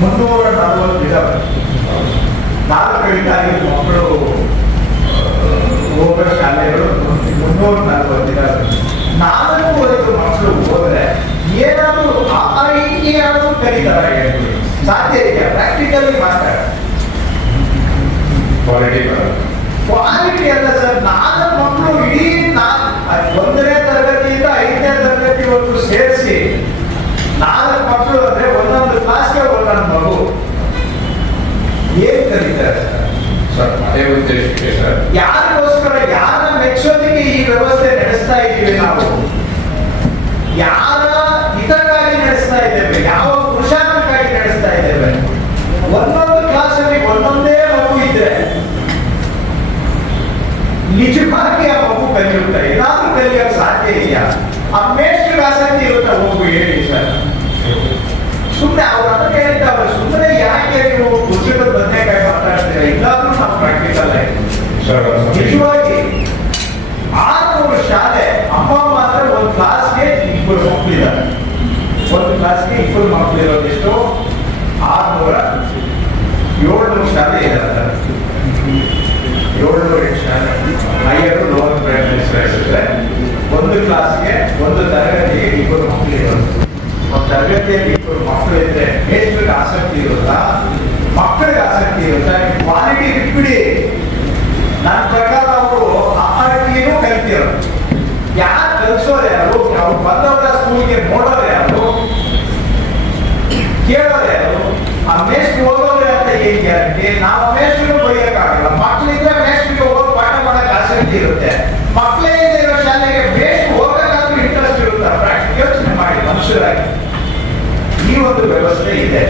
340 ಇದಾವೆ. 4 ಮಕ್ಕಳು ಹೋಗೋ ಶಾಲೆಗಳು 340 ಇದಾವೆ. 4 ಮಕ್ಕಳು ಹೋದ್ರೆ ಏನಾದ್ರು ಏನಾದ್ರು ಕಲಿತಾರೆ ಸಾಧ್ಯ ಇದೆಯಾ? ಪ್ರಾಕ್ಟಿಕಲಿ ಮಾತಾಡ ಕ್ವಾಲಿಟಿ ಅಲ್ಲ ಸರ್. 4 ಮಕ್ಕಳು ಇಡೀ 1ನೇ ತರಗತಿಯಿಂದ 5ನೇ ತರಗತಿವರೆಗೂ ಸೇರಿಸಿ 4 ಮಕ್ಕಳು ಅಂದ್ರೆ ಒಂದೊಂದು ಕ್ಲಾಸ್ಗೆ ಒಂದೊಂದು ಮಗು ಏನ್ ಕಲಿತಾರೆ ಸರ್? ಅದೇ ಉದ್ದೇಶಕ್ಕೆ ಸರ್. ಯಾರಿಗೋಸ್ಕರ ಯಾರ ಮೆಚ್ಚೋದಿಗೆ ಈ ವ್ಯವಸ್ಥೆ ನಡೆಸ್ತಾ ಇದ್ದೀವಿ ನಾವು? ಯಾರ ಹಿತಕ್ಕಾಗಿ ನಡೆಸ್ತಾ ಇದ್ದೇವೆ? ಯಾವ ಪುರುಷಾರ್ಥಕ್ಕಾಗಿ ನಡೆಸ್ತಾ ಇದ್ದೇವೆ? ಒಂದೊಂದು ಕ್ಲಾಸಲ್ಲಿ ಒಂದೊಂದೇ ಮಗು ಇದ್ರೆ ನಿಜವಾಗಿ ಆ ಮಗು ಕಲಿಯುತ್ತೆ. ಏನಾದ್ರೂ ಕಲಿಯೋಕೆ ಸಾಧ್ಯ ಇದೆಯಾ? ಆ ಮೇಷ್ಟ್ರಿಗೆ ಆಸಕ್ತಿ ಇರುತ್ತೆ ಹೋಗು ಹೇಳಿ ಸರ್. ಸುಮ್ಮನೆ ಅವ್ರು ಅದಕ್ಕೆ ಹೇಳ್ತಾವ್ರೆ, ಸುಮ್ಮನೆ ಯಾಕೆ ನೀವು ಪುಸ್ತಕದ ಬದನೆಕಾಯಿ ಮಾತಾಡ್ತೀರಾ? ಇಲ್ಲಾದ್ರೂ ನಾವು ಪ್ರಾಕ್ಟಿಕಲ್ ನಿಜವಾಗಿ 600 ಶಾಲೆ ಅಮ್ಮ ಮಾತ್ರ ಒಂದು ಕ್ಲಾಸ್ಗೆ 2 ಮಕ್ಕಳಿದ್ದಾರೆ. ಒಂದು ಕ್ಲಾಸ್ಗೆ 2 ಮಕ್ಕಳು ಇರೋದಿಷ್ಟು 700 ಶಾಲೆ ಇದ್ದಾರೆ. 700 ಶಾಲೆ ಹೈಯರ್ ಲೋವರ್ ಪ್ರೈಮರಿ ಇದ್ರೆ ಒಂದು ಕ್ಲಾಸ್ಗೆ ಒಂದು ತರಗತಿಗೆ 2 ಮಕ್ಕಳು ಇರೋದು. ಒಂದು ತರಗತಿಯಲ್ಲಿ 2 ಮಕ್ಕಳು ಇದ್ರೆ ಮೇಷ್ಟ್ರಿಗೆ ಆಸಕ್ತಿ ಇರುತ್ತಾ? ಮಕ್ಕಳಿಗೆ ಆಸಕ್ತಿ ಇರುತ್ತಾ? ಕ್ವಾಲಿಟಿ ಬಿಟ್ಬಿಡಿ. ನನ್ನ ಪ್ರಕಾರ ಅವರು ಆರ್ಟಿನೂ ಕಲಿತಿರೋದು. ಯಾರು ಕಲಿಸೋರು ಯಾರು? ಅವ್ರು ಬಂದವರ ಸ್ಕೂಲ್ಗೆ ನೋಡೋರು ಯಾರು? ಕೇಳೋರು ಯಾರು? ಆ ಮೇಷ್ಟ್ರು ಹೋಗೋದ್ರೆ ಅಂತ ಏನ್ ಗ್ಯಾರಂಟಿ? ನಾವು ಮೇಷ್ಟ್ರು ಬೈಯಕ್ಕಾಗಲ್ಲ. ಮಕ್ಕಳಿದ್ರೆ ಮೇಷ್ಟ್ರಿಗೆ ಹೋಗಿ ಪಾಠ ಮಾಡಕ್ಕೆ ಆಸಕ್ತಿ ಇರುತ್ತೆ. ಮಕ್ಕಳೇ ಇರೋ ಶಾಲೆಗೆ ಮೇಷ್ಟ್ರು ಹೋಗಕ್ಕಾದ್ರೂ ಇಂಟ್ರೆಸ್ಟ್ ಇರುತ್ತೆ. ಯೋಚನೆ ಮಾಡಿ ಮನುಷ್ಯರಾಗಿ ಈ ಒಂದು ವ್ಯವಸ್ಥೆ ಇದೆ.